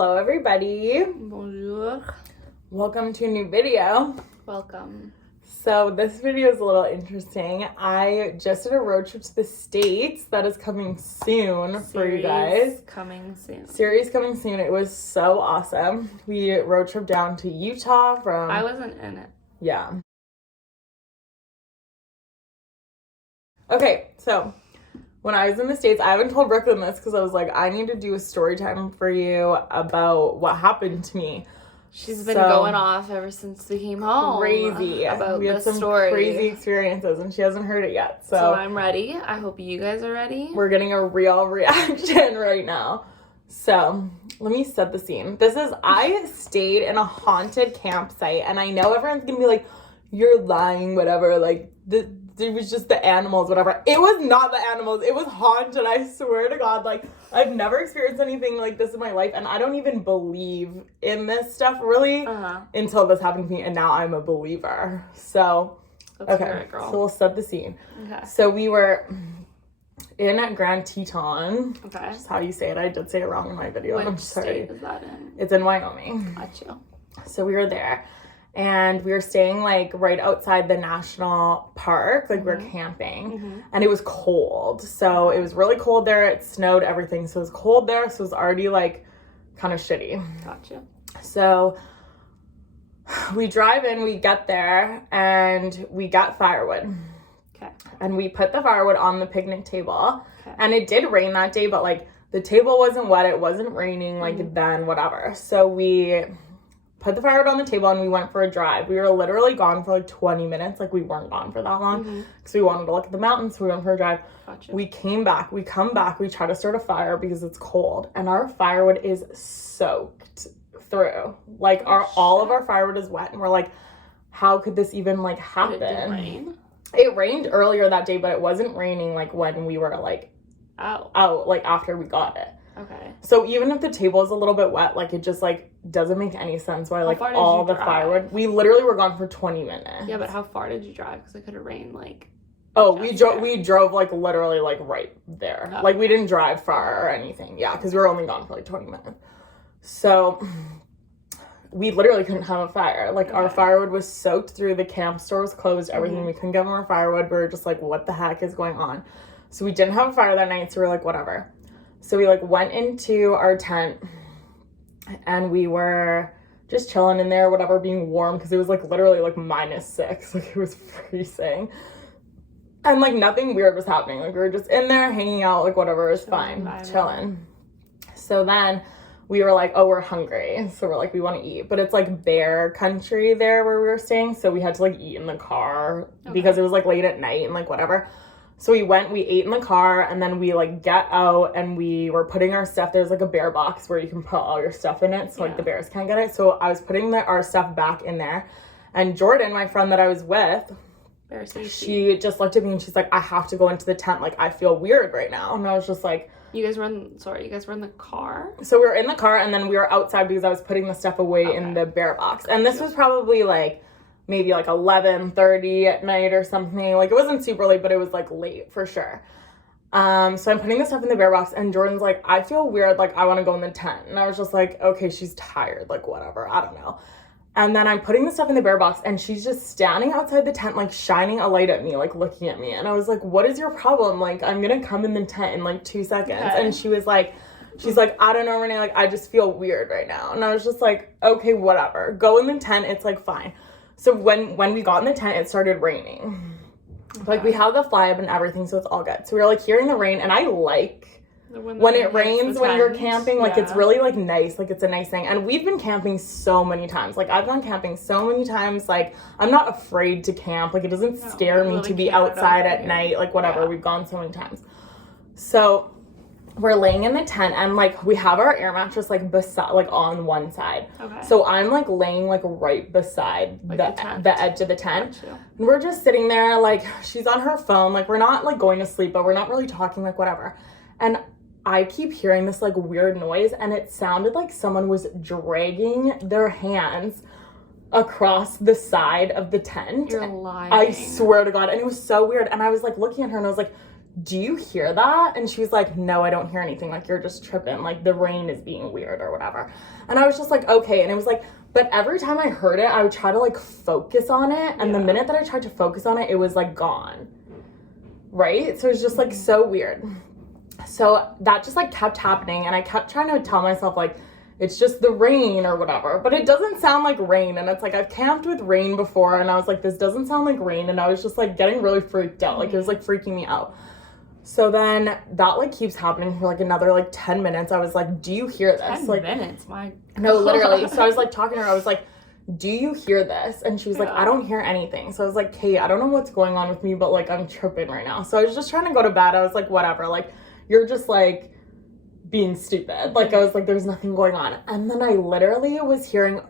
Hello everybody. Bonjour. Welcome to a new video. Welcome. So this video is a little interesting. I just did a road trip to the States that is coming soon for you guys. Series coming soon. It was so awesome. We road trip down to Utah from... I wasn't in it. Yeah. Okay, so when I was in the States, I haven't told Brooklyn this because I was like, I need to do a story time for you about what happened to me. She's been going off ever since we came home. Crazy. About we had this some story. Crazy experiences and she hasn't heard it yet. So I'm ready. I hope you guys are ready. We're getting a real reaction right now. So let me set the scene. I stayed in a haunted campsite and I know everyone's gonna be like, you're lying, whatever. Like, it was just the animals, whatever. It was not the animals. It was haunted. I swear to God. Like, I've never experienced anything like this in my life. And I don't even believe in this stuff, really, until this happened to me. And now I'm a believer. So, Let's hear it, girl. So we'll set the scene. Okay. So we were in Grand Teton. Okay. That's how you say it. I did say it wrong in my video. Which I'm sorry. state is that in? It's in Wyoming. Gotcha. So we were there. And we were staying, like, right outside the national park. Like, we were camping. And it was cold. So, it was really cold there. It snowed, everything. So, it was cold there. So, it was already, like, kind of shitty. Gotcha. So, we drive in. We get there. And we got firewood. Okay. And we put the firewood on the picnic table. Okay. And it did rain that day. But, like, the table wasn't wet. It wasn't raining, like, then, whatever. So, we put the firewood on the table and we went for a drive. We were literally gone for like 20 minutes. Like, we weren't gone for that long because we wanted to look at the mountains. So we went for a drive. Gotcha. We come back. We try to start a fire because it's cold. And our firewood is soaked through. Like, all of our firewood is wet. And we're like, how could this even, like, happen? But it didn't rain? It rained earlier that day, but it wasn't raining, like, when we were, like, out, like, after we got it. Okay. So even if the table is a little bit wet, like, it just, like, doesn't make any sense why, like, all the firewood. We literally were gone for 20 minutes. Yeah, but how far did you drive? Because it could have rained, like... Oh, we drove, like, literally, like, right there. Oh. Like, we didn't drive far or anything. Yeah, because we were only gone for, like, 20 minutes. So we literally couldn't have a fire. Like, our firewood was soaked through. The camp store was closed, everything. We couldn't get more firewood. We were just like, what the heck is going on? So we didn't have a fire that night, so we were like, whatever. So we, like, went into our tent, and we were just chilling in there, whatever, being warm, because it was, like, literally, like, -6. Like, it was freezing. And, like, nothing weird was happening. Like, we were just in there, hanging out, like, whatever, it was fine, chilling. So then we were like, oh, we're hungry. So we're like, we want to eat. But it's, like, bear country there where we were staying, so we had to, like, eat in the car because it was, like, late at night and, like, whatever. So we ate in the car, and then we, like, get out, and we were putting our stuff. There's, like, a bear box where you can put all your stuff in it, so, like, the bears can't get it. So I was putting our stuff back in there, and Jordan, my friend that I was with, she just looked at me, and she's like, I have to go into the tent. Like, I feel weird right now. And I was just like... You guys were in the car? So we were in the car, and then we were outside because I was putting the stuff away in the bear box. And this was probably, like... maybe like 11:30 at night or something. Like, it wasn't super late, but it was, like, late for sure. So I'm putting the stuff in the bear box, and Jordan's like, I feel weird, like, I want to go in the tent. And I was just like, okay, she's tired, like, whatever, I don't know. And then I'm putting the stuff in the bear box, and she's just standing outside the tent, like, shining a light at me, like, looking at me. And I was like, what is your problem? Like, I'm gonna come in the tent in, like, 2 seconds. Okay. And she's like, I don't know, Renae, like, I just feel weird right now. And I was just like, okay, whatever. Go in the tent, it's, like, fine. So when we got in the tent, it started raining. Okay. Like, we have the fly up and everything, so it's all good. So we were, like, hearing the rain, and I like when it rains when you're camping. Like, it's really, like, nice. Like, it's a nice thing. And we've been camping so many times. Like, I've gone camping so many times. Like, I'm not afraid to camp. Like, it doesn't scare me to be outside at night. Like, whatever. We've gone so many times. So we're laying in the tent, and, like, we have our air mattress, like, beside, like, on one side. Okay. So I'm, like, laying, like, right beside like the edge of the tent. Gotcha. And we're just sitting there, like, she's on her phone. Like, we're not, like, going to sleep, but we're not really talking, like, whatever. And I keep hearing this, like, weird noise, and it sounded like someone was dragging their hands across the side of the tent. You're lying. I swear to God. And it was so weird. And I was, like, looking at her, and I was like, do you hear that? And she was like, no, I don't hear anything. Like, you're just tripping. Like, the rain is being weird or whatever. And I was just like, okay. And it was like, but every time I heard it, I would try to like focus on it. And the minute that I tried to focus on it, it was like gone. Right? So it was just like so weird. So that just like kept happening. And I kept trying to tell myself like, it's just the rain or whatever. But it doesn't sound like rain. And it's like, I've camped with rain before. And I was like, this doesn't sound like rain. And I was just like getting really freaked out. Like, it was like freaking me out. So then that like keeps happening for like another like 10 minutes. I was like, do you hear this? 10 like minutes, my No, literally. So I was like talking to her. I was like, do you hear this? And she was like, I don't hear anything. So I was like, Kate, I don't know what's going on with me, but like I'm tripping right now. So I was just trying to go to bed. I was like, whatever. Like, you're just like being stupid. Like, I was like, there's nothing going on. And then I literally was hearing,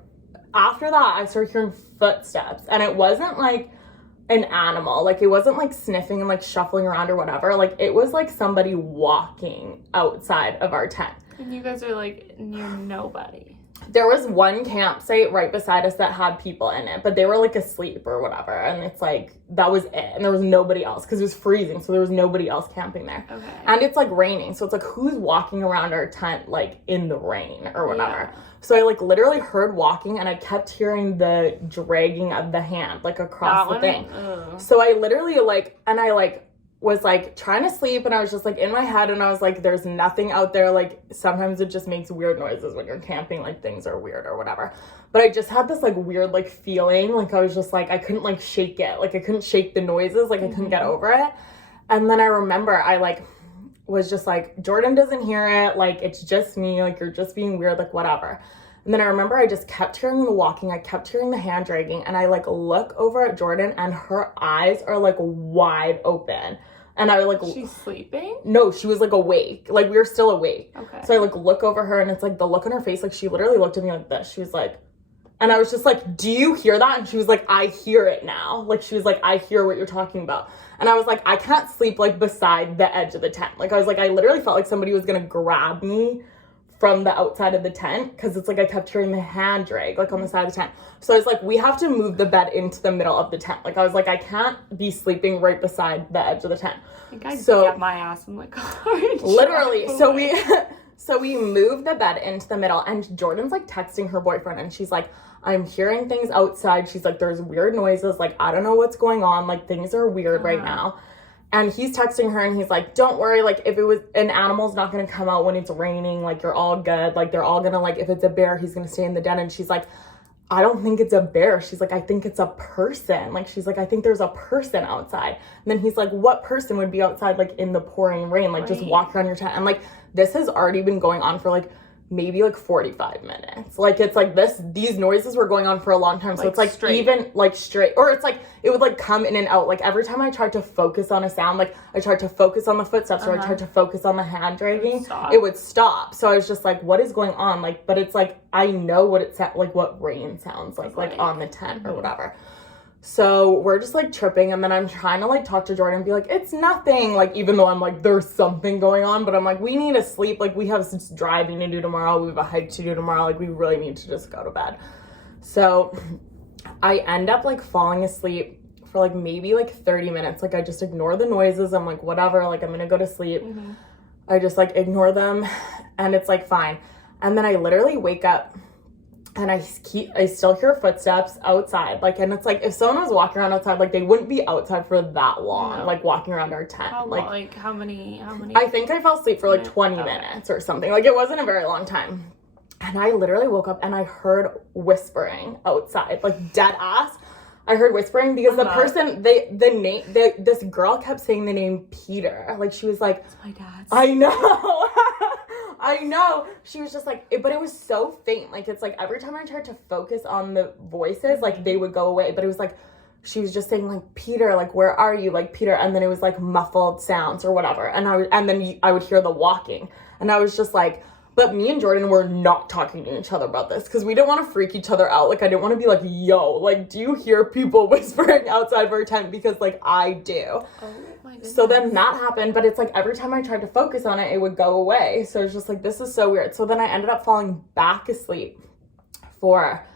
after that, I started hearing footsteps. And it wasn't like an animal. Like, it wasn't like sniffing and like shuffling around or whatever. Like, it was like somebody walking outside of our tent. And you guys are like near nobody. There was one campsite right beside us that had people in it, but they were like asleep or whatever. And it's like, that was it. And there was nobody else because it was freezing. So there was nobody else camping there. Okay. And it's like raining. So it's like, who's walking around our tent like in the rain or whatever? Yeah. So I like literally heard walking and I kept hearing the dragging of the hand like across the thing. So I literally like, and I like was like trying to sleep and I was just like in my head and I was like, there's nothing out there. Like, sometimes it just makes weird noises when you're camping, like things are weird or whatever. But I just had this like weird like feeling, like I was just like, I couldn't like shake it. Like, I couldn't shake the noises, like I couldn't get over it. And then I remember I like was just like, Jordan doesn't hear it, like it's just me, like you're just being weird, like whatever. And then I remember I just kept hearing the walking, I kept hearing the hand dragging, and I like look over at Jordan and her eyes are like wide open. And I like, she's sleeping? No, she was like awake. Like, we were still awake. Okay. So I like look over her and it's like the look on her face, like she literally looked at me like this. She was like, and I was just like, do you hear that? And she was like, I hear it now. Like, she was like, I hear what you're talking about. And I was like, I can't sleep like beside the edge of the tent. Like, I was like, I literally felt like somebody was gonna grab me from the outside of the tent because it's like I kept hearing the hand drag like on the side of the tent. So I was like, we have to move the bed into the middle of the tent. Like, I was like, I can't be sleeping right beside the edge of the tent. I think I'd get my ass in the car. Literally. So we moved the bed into the middle and Jordan's like texting her boyfriend and she's like, I'm hearing things outside. She's like, there's weird noises. Like, I don't know what's going on. Like, things are weird right now. And he's texting her and he's like, don't worry, like, if it was an animal's not gonna come out when it's raining, like, you're all good. Like, they're all gonna, like, if it's a bear, he's gonna stay in the den. And she's like, I don't think it's a bear. She's like, I think it's a person. Like, she's like, I think there's a person outside. And then he's like, what person would be outside, like, in the pouring rain, like, just walk around your tent? And, like, this has already been going on for, like, maybe like 45 minutes. Like, it's like these noises were going on for a long time. So like, it's like straight. Even like straight, or it's like, it would like come in and out. Like, every time I tried to focus on a sound, like I tried to focus on the footsteps or I tried to focus on the hand dragging, it would stop. So I was just like, what is going on? Like, but it's like, I know what it sounds like, what rain sounds like on the tent or whatever. So we're just like tripping and then I'm trying to like talk to Jordan and be like, it's nothing. Like, even though I'm like, there's something going on, but I'm like, we need to sleep. Like, we have some driving to do tomorrow. We have a hike to do tomorrow. Like, we really need to just go to bed. So I end up like falling asleep for like maybe like 30 minutes. Like, I just ignore the noises. I'm like, whatever, like I'm gonna go to sleep. I just like ignore them and it's like fine. And then I literally wake up and I still hear footsteps outside. Like, and it's like, if someone was walking around outside, like, they wouldn't be outside for that long, like, walking around our tent. How long? Like, how many? I think I fell asleep for, like, 20 minutes or something. Like, it wasn't a very long time. And I literally woke up and I heard whispering outside, like, dead ass. I heard whispering because the person, this girl kept saying the name Peter. Like, she was like, it's my dad's. I know. I know. She was just like, but it was so faint. Like, it's like every time I tried to focus on the voices, like, they would go away. But it was like, she was just saying, like, Peter, like, where are you? Like, Peter. And then it was like muffled sounds or whatever. And then I would hear the walking. And I was just like, but me and Jordan were not talking to each other about this because we didn't want to freak each other out. Like, I didn't want to be like, yo, like, do you hear people whispering outside of our tent? Because, like, I do. Oh, my goodness. So then that happened, but it's like every time I tried to focus on it, it would go away. So it's just like, this is so weird. So then I ended up falling back asleep for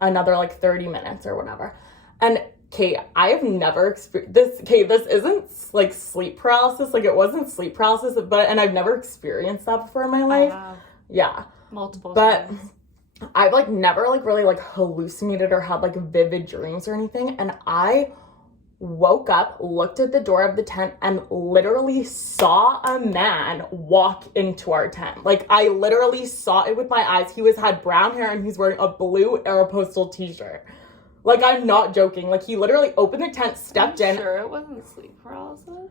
another, like, 30 minutes or whatever. And Kate, I have never experienced this. Kate, this isn't like sleep paralysis. Like, it wasn't sleep paralysis, and I've never experienced that before in my life. Yeah. Multiple but times. I've like never like really like hallucinated or had like vivid dreams or anything. And I woke up, looked at the door of the tent, and literally saw a man walk into our tent. Like, I literally saw it with my eyes. He had brown hair and he's wearing a blue Aeropostale t-shirt. Like, I'm not joking. Like, he literally opened the tent, stepped in. Sure it wasn't sleep paralysis?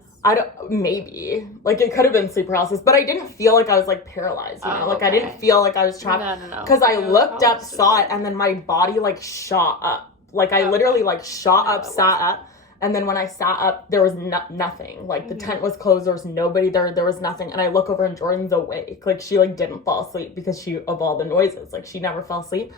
Maybe. Like, it could have been sleep paralysis, but I didn't feel like I was, like, paralyzed, you know? Like, I didn't feel like I was trapped. No. Because I looked up, saw it, and then my body, like, shot up. Like, I literally, like, shot up, sat up. And then when I sat up, there was nothing. Like, the tent was closed. There was nobody there. There was nothing. And I look over and Jordan's awake. Like, she, like, didn't fall asleep because of all the noises. Like, she never fell asleep.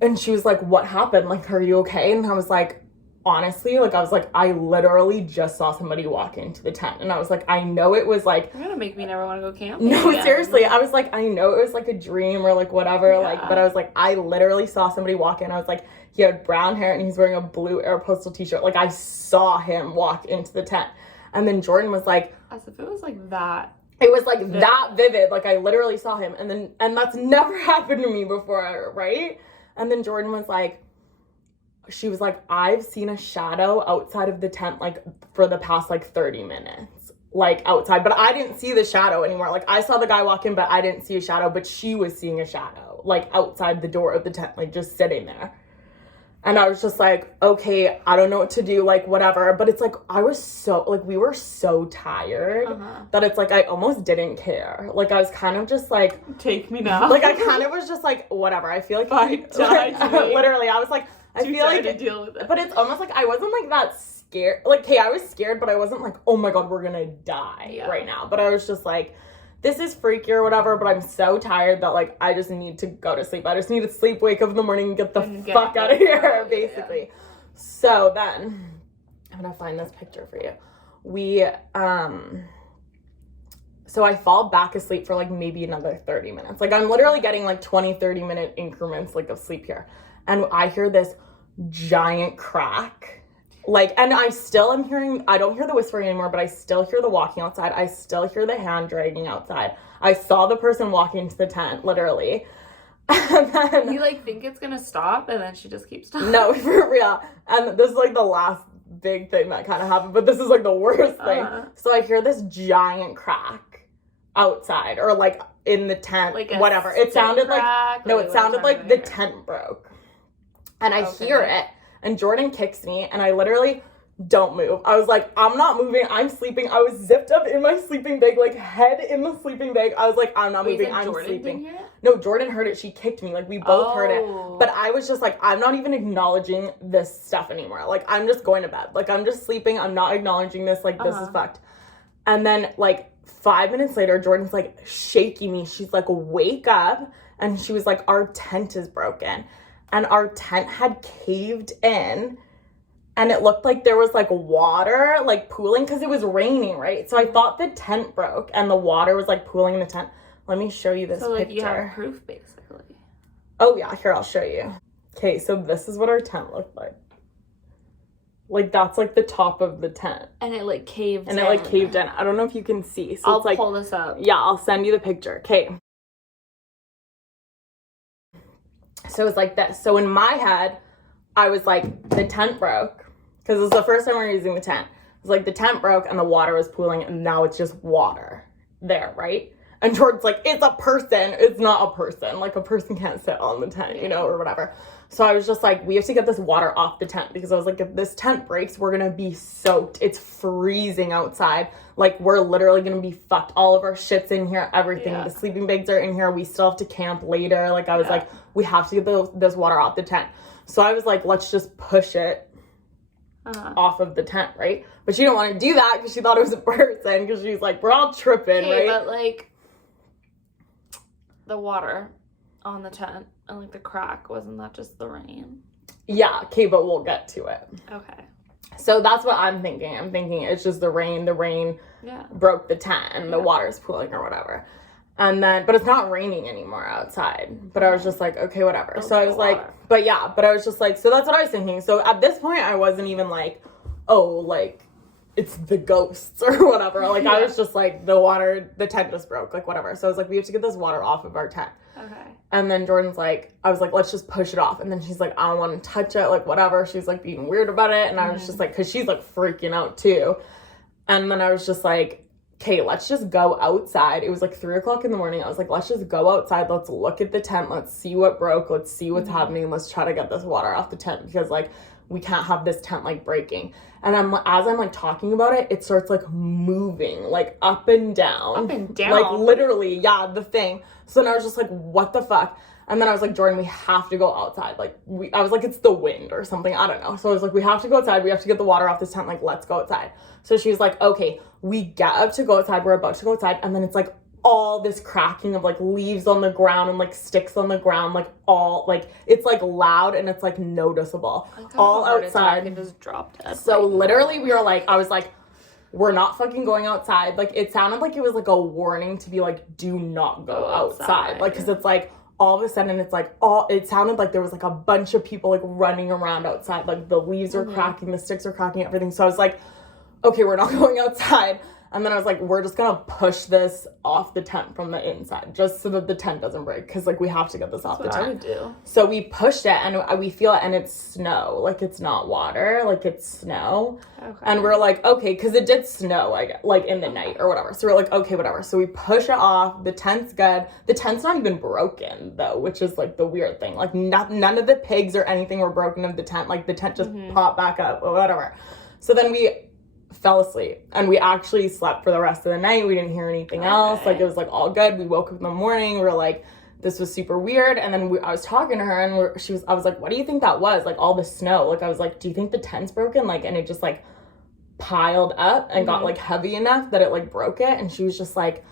And she was like, what happened? Like, are you okay? And I was like, honestly, like, I literally just saw somebody walk into the tent. And I was like, I know it was like... You're gonna make me never want to go camping. No, seriously. I was like, I know it was like a dream or like whatever. Like, but I was like, I literally saw somebody walk in. I was like, he had brown hair and he's wearing a blue Aeropostale t-shirt. Like, I saw him walk into the tent. And then Jordan was like... As if it was like that. It was like that vivid. Like, I literally saw him. And that's never happened to me before, right? And then Jordan was like, she was like, I've seen a shadow outside of the tent, like, for the past, like, 30 minutes. Like, outside. But I didn't see the shadow anymore. Like, I saw the guy walk in, but I didn't see a shadow. But she was seeing a shadow, like, outside the door of the tent, like, just sitting there. And I was just like, okay, I don't know what to do, like, whatever. But it's like, we were so tired that it's like, I almost didn't care. Like, I was kind of just like... Take me now. Like, I kind of was just like, whatever. I feel like... Literally, I was like, I feel like... to deal with it. But it's almost like, I wasn't like that scared. Like, okay, I was scared, but I wasn't like, oh my God, we're gonna die right now. But I was just like... This is freaky or whatever, but I'm so tired that, like, I just need to go to sleep. I just need to sleep, wake up in the morning, and get the fuck out of here, basically. Yeah. So then, I'm gonna find this picture for you. So I fall back asleep for, like, maybe another 30 minutes. Like, I'm literally getting, like, 20, 30-minute increments, like, of sleep here. And I hear this giant crack. Like, and I still am hearing, I don't hear the whispering anymore, but I still hear the walking outside. I still hear the hand dragging outside. I saw the person walking into the tent, literally. And then... You, like, think it's gonna stop, and then she just keeps stopping. No, for real. And this is, like, the last big thing that kind of happened, but this is, like, the worst thing. So I hear this giant crack outside, or, like, in the tent, like whatever. It sounded like... No, it sounded like the tent broke. And I hear it. And Jordan kicks me, and I literally don't move. I was like, I'm not moving. I'm sleeping. I was zipped up in my sleeping bag, like, head in the sleeping bag. I was like, I'm not moving. I'm sleeping. Didn't hear it? No, Jordan heard it. She kicked me. Like, we both heard it. But I was just like, I'm not even acknowledging this stuff anymore. Like, I'm just going to bed. Like, I'm just sleeping. I'm not acknowledging this. Like, this is fucked. And then, like, 5 minutes later, Jordan's, like, shaking me. She's like, wake up. And she was like, our tent is broken. And our tent had caved in, and it looked like there was, like, water, like, pooling, because it was raining, right? So I thought the tent broke, and the water was, like, pooling in the tent. Let me show you this picture. So, like, you have proof, basically. Oh, yeah. Here, I'll show you. Okay, so this is what our tent looked like. Like, that's, like, the top of the tent. And it, like, caved in. And it, like, caved in. I don't know if you can see. So I'll it's, like, pull this up. Yeah, I'll send you the picture. Okay. So it's like this. So in my head, I was like, the tent broke. Because it was the first time we were using the tent. It was like, the tent broke and the water was pooling, and now it's just water there, right? And Jordan's like, it's a person. It's not a person. Like, a person can't sit on the tent, you know, or whatever. So I was just like, we have to get this water off the tent. Because I was like, if this tent breaks, we're going to be soaked. It's freezing outside. Like, we're literally going to be fucked. All of our shit's in here, everything. The sleeping bags are in here. We still have to camp later. Like, I was like, we have to get this water off the tent. So I was like, let's just push it off of the tent, right? But she didn't want to do that because she thought it was a person. Because she's like, we're all tripping, right? But, like, the water on the tent and, like, the crack, wasn't that just the rain? Yeah, okay, but we'll get to it. Okay. So that's what I'm thinking. I'm thinking it's just the rain. The rain broke the tent and the water's pooling or whatever. And then, but it's not raining anymore outside. But I was just like, okay, whatever. So I was like, water. but I was just like, so that's what I was thinking. So at this point, I wasn't even like, oh, like, it's the ghosts or whatever. Like, I was just like, the tent just broke, like, whatever. So I was like, we have to get this water off of our tent. Okay. And then Jordan's like, I was like, let's just push it off. And then she's like, I don't want to touch it, like, whatever. She's like being weird about it. And I was just like, because she's like freaking out too. And then I was just like, okay, let's just go outside. It was like 3:00 in the morning. I was like, let's just go outside. Let's look at the tent. Let's see what broke. Let's see what's happening. Let's try to get this water off the tent because like we can't have this tent like breaking. And as I'm like talking about it, it starts like moving like up and down. Up and down? Like literally, yeah, the thing. So then I was just like, what the fuck? And then I was like, Jordan, we have to go outside. Like, I was like, it's the wind or something. I don't know. So I was like, we have to go outside. We have to get the water off this tent. Like, let's go outside. So she was like, okay, we get up to go outside. We're about to go outside. And then it's like all this cracking of like leaves on the ground and like sticks on the ground. Like all, like, it's like loud and it's like noticeable. All outside. And just dropped dead. So literally we were like, I was like, we're not fucking going outside. Like, it sounded like it was like a warning to be like, do not go outside. Like, because it's like, all of a sudden it's like it sounded like there was like a bunch of people like running around outside, like the leaves were cracking, the sticks were cracking, everything. So I was like, okay, we're not going outside. And then I was like, we're just gonna push this off the tent from the inside just so that the tent doesn't break because like we have to get this off the tent. I would do. So we pushed it and we feel it and it's snow. Like it's not water, like it's snow. Okay. And we're like, okay, because it did snow like in the night or whatever. So we're like, okay, whatever. So we push it off. The tent's good. The tent's not even broken though, which is like the weird thing. Like none of the pigs or anything were broken of the tent. Like the tent just popped back up or whatever. So then we fell asleep and we actually slept for the rest of the night. We didn't hear anything else. Like it was like all good. We woke up in the morning. We were like, this was super weird. And then I was talking to her and I was like, what do you think that was? Like all the snow. Like I was like, do you think the tent's broken? Like, and it just like piled up and got like heavy enough that it like broke it. And she was like,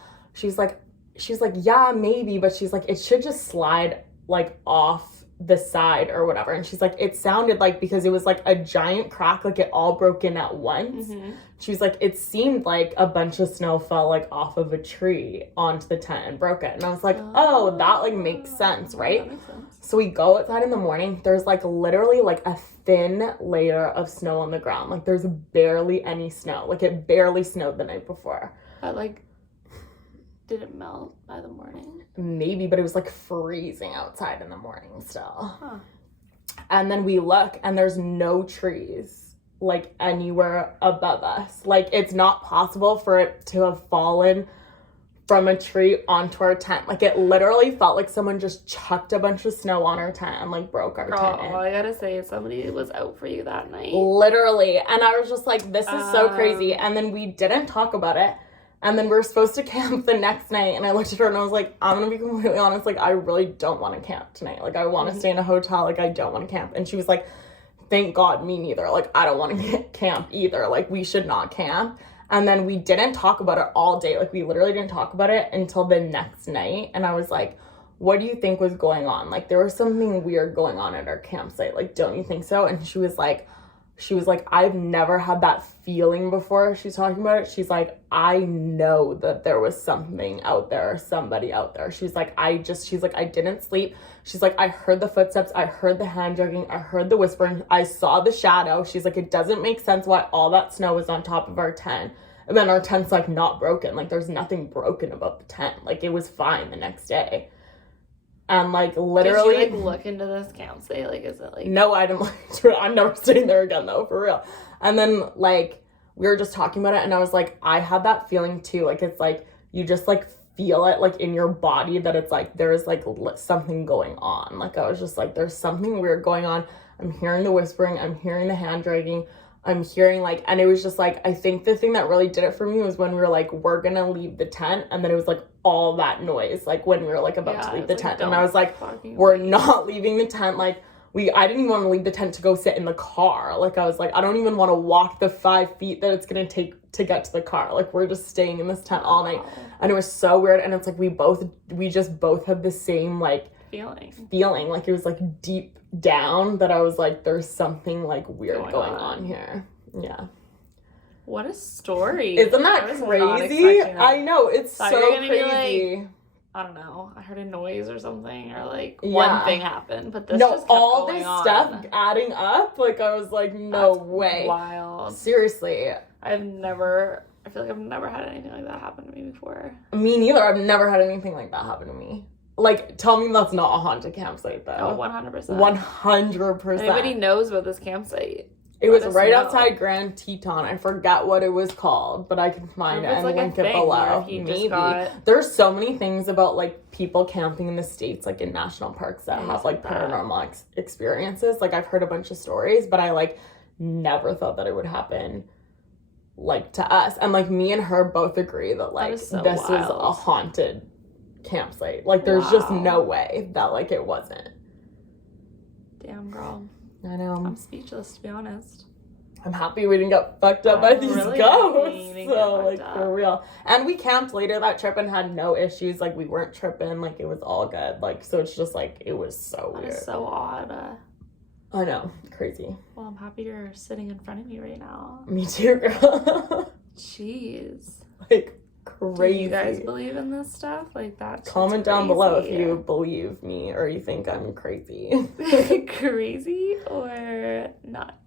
yeah, maybe. But she's like, it should just slide like off the side or whatever. And she's like, it sounded like because it was like a giant crack, like it all broke in at once. She was like, it seemed like a bunch of snow fell like off of a tree onto the tent and broke it. And I was like, oh, that like makes sense, right? That makes sense. So we go outside in the morning. There's like literally like a thin layer of snow on the ground. Like there's barely any snow. Like it barely snowed the night before. Did it melt by the morning? Maybe, but it was like freezing outside in the morning still. And then we look and there's no trees like anywhere above us. Like it's not possible for it to have fallen from a tree onto our tent. Like it literally felt like someone just chucked a bunch of snow on our tent and like broke our tent in. I gotta say, somebody was out for you that night. Literally. And I was just like, this is so crazy. And then we didn't talk about it. And then we were supposed to camp the next night. And I looked at her and I was like, I'm going to be completely honest. Like, I really don't want to camp tonight. Like, I want to stay in a hotel. Like, I don't want to camp. And she was like, thank God, me neither. Like, I don't want to camp either. Like, we should not camp. And then we didn't talk about it all day. Like, we literally didn't talk about it until the next night. And I was like, what do you think was going on? Like, there was something weird going on at our campsite. Like, don't you think so? And she was like, I've never had that feeling before. She's talking about it. She's like, I know that there was something out there, or somebody out there. She's like, I didn't sleep. She's like, I heard the footsteps. I heard the hand dragging. I heard the whispering. I saw the shadow. She's like, it doesn't make sense why all that snow was on top of our tent. And then our tent's like not broken. Like there's nothing broken about the tent. Like it was fine the next day. And like literally, did you like look into this campsite? Like, is it like? No, I didn't look into it. I'm never staying there again though, for real. And then like we were just talking about it, and I was like, I had that feeling too. Like it's like you just like feel it like in your body that it's like there's like something going on. Like I was just like, there's something weird going on. I'm hearing the whispering. I'm hearing the hand dragging. I'm hearing like, and it was just like, I think the thing that really did it for me was when we were like, we're gonna leave the tent, and then it was like all that noise, like when we were like about to leave the tent, and I was like, we're not leaving the tent. Like I didn't even want to leave the tent to go sit in the car. Like I was like, I don't even want to walk the 5 feet that it's gonna take to get to the car. Like we're just staying in this tent all night. And it was so weird. And it's like we just both had the same like feeling. Like it was like deep down that I was like, there's something like weird going on here. Yeah. What a story. Isn't that crazy? I know, it's so crazy. I don't know, I heard a noise or something, or like Yeah. one thing happened, but this No, just kept all going this on. stuff adding up, like I was like, no That's way. wild. Seriously. I feel like I've never had anything like that happen to me before. Me neither. I've never had anything like that happen to me. Like, tell me that's not a haunted campsite, though. Oh, 100%. 100%. Anybody knows about this campsite? It was Let us right know. outside Grand Teton. I forgot what it was called, but I can find Or it if it's and like a link it thing, below. or if you just Maybe. got- There's so many things about, like, people camping in the States, like, in national parks that Things have, like, like that. paranormal experiences. Like, I've heard a bunch of stories, but I, like, never thought that it would happen, like, to us. And, like, me and her both agree that, like, is so this was a wild. haunted campsite. Like, there's just Wow. no way that, like, it wasn't. Damn, girl. I know. I'm speechless, to be honest. I'm happy we didn't get fucked up by I'm these really ghosts. happy you didn't get So, fucked like, up. for real. And we camped later that trip and had no issues. Like, we weren't tripping. Like, it was all good. Like, so it's just, like, it was so That weird. is so odd. I know. Crazy. Well, I'm happy you're sitting in front of me right now. Me too, girl. Jeez. Like, Do crazy. you guys believe in this stuff? Like that? Comment down below if you believe me or you think I'm crazy. Crazy or not.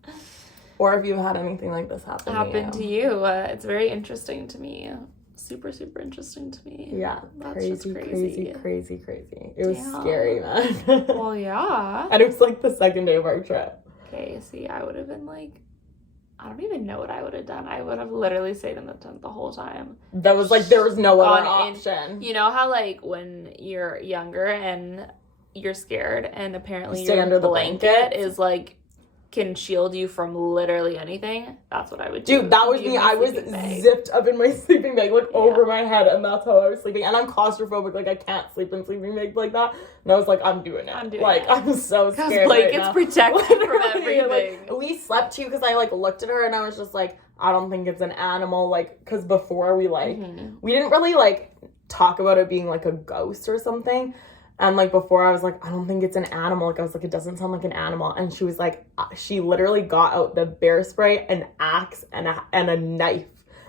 Or if you've had anything like this happen To you. It's very interesting to me. Super, super interesting to me. Yeah. That's just crazy. Crazy. It was Damn. scary, man. Well, yeah. And it was like the second day of our trip. Okay, see, I would have been like, I don't even know what I would have done. I would have literally stayed in the tent the whole time. That was like, there was no other Gone in. option. You know how, like, when you're younger and you're scared and apparently Stay your under the blanket blankets. is, like, can shield you from literally anything? That's what I would do. Dude, that was Use me. my I was sleeping bag. zipped up in my sleeping bag, like, Yeah. over my head, and that's how I was sleeping. And I'm claustrophobic, like, I can't sleep in sleeping bags like that. And I was like, I'm doing it. I'm doing like, it. I'm so Because scared blankets right now. protect you from Literally, everything. like, we slept too, because I, like, looked at her, and I was just like, I don't think it's an animal, like, because before we, like, Mhm. we didn't really, like, talk about it being, like, a ghost or something. And, like, before I was like, I don't think it's an animal. Like, I was like, it doesn't sound like an animal. And she was like, she literally got out the bear spray, an axe, and a knife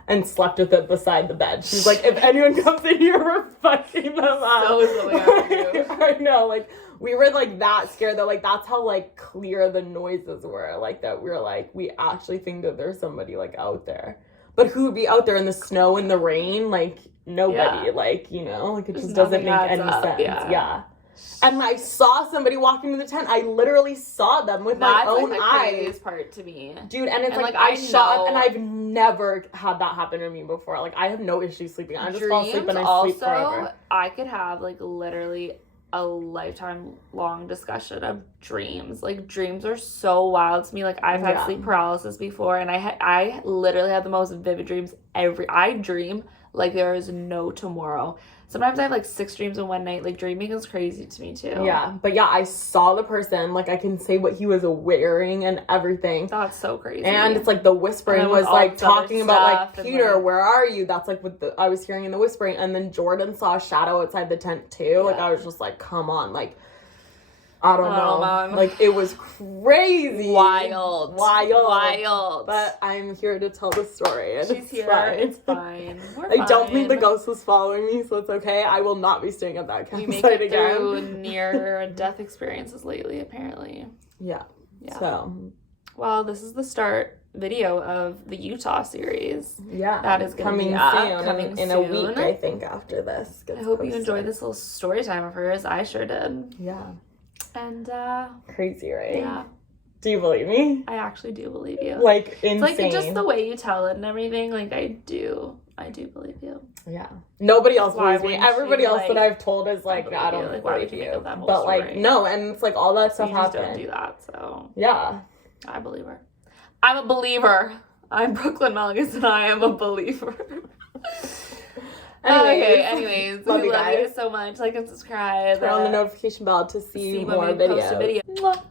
and slept with it beside the bed. She was like, if anyone comes in here, we're fucking them up. So is what we are to do. I know, like, we were, like, that scared that, like, that's how, like, clear the noises were. Like, that we were like, we actually think that there's somebody, like, out there. But who would be out there in the snow and the rain? Like, nobody. Yeah. like, you know, like, it Just just doesn't nothing make adds any up, sense. yeah. Yeah. And I saw somebody walking into the tent. I literally saw them with my That's, own like, the eyes. craziest part to me. Dude, and it's And, like, like, I I shot up, know- and I've never had that happen to me before. Like, I have no issue sleeping. I just fall asleep and I also, sleep forever. I could have, like, literally a lifetime long discussion of dreams. Like, dreams are so wild to me. Like, I've had Yeah. sleep paralysis before, and I literally have the most vivid dreams I dream like there is no tomorrow. Sometimes I have, like, 6 dreams in one night. Like, dreaming is crazy to me, too. Yeah, but yeah, I saw the person. Like, I can say what he was wearing and everything. That's so crazy. And it's like the And whispering then with was all like this other talking about like, stuff and, Peter, like- where are you? That's like what I was hearing in the whispering. And then Jordan saw a shadow outside the tent too. Like, Yeah. I was just like, come on, like, I don't Oh, know. man. Like, it was crazy. Wild. But I'm here to tell the story. And She's it's here. fine. It's fine. We're I don't think the fine. ghost was following me, so it's okay. I will not be staying at that We campsite make it again. through near-death experiences lately, apparently. Yeah. Yeah. So, Well, this is the start video of the Utah series. yeah. That is gonna coming be up, soon. coming in a week, soon. I think, after this. I gets hope you posted. enjoyed this little story time of hers. I sure did. Yeah. And, Crazy, right? yeah, Do you believe me? I actually do believe you. Like, It's insane. like just the way you tell it and everything. Like, I do believe you. Yeah. Nobody else Why believes me. wouldn't you, Everybody else that like, I've told is like, believe I don't you. Like, why would believe you make you. up that whole But like, story? no, and it's like all that stuff You just don't happened. do that, so Yeah. I believe her. I'm a believer. I'm Brooklyn Melgus and I am a believer. Anyways, love we you love you guys. so much. Like and subscribe. Turn on the notification bell to see more when we post a videos. video. Mwah.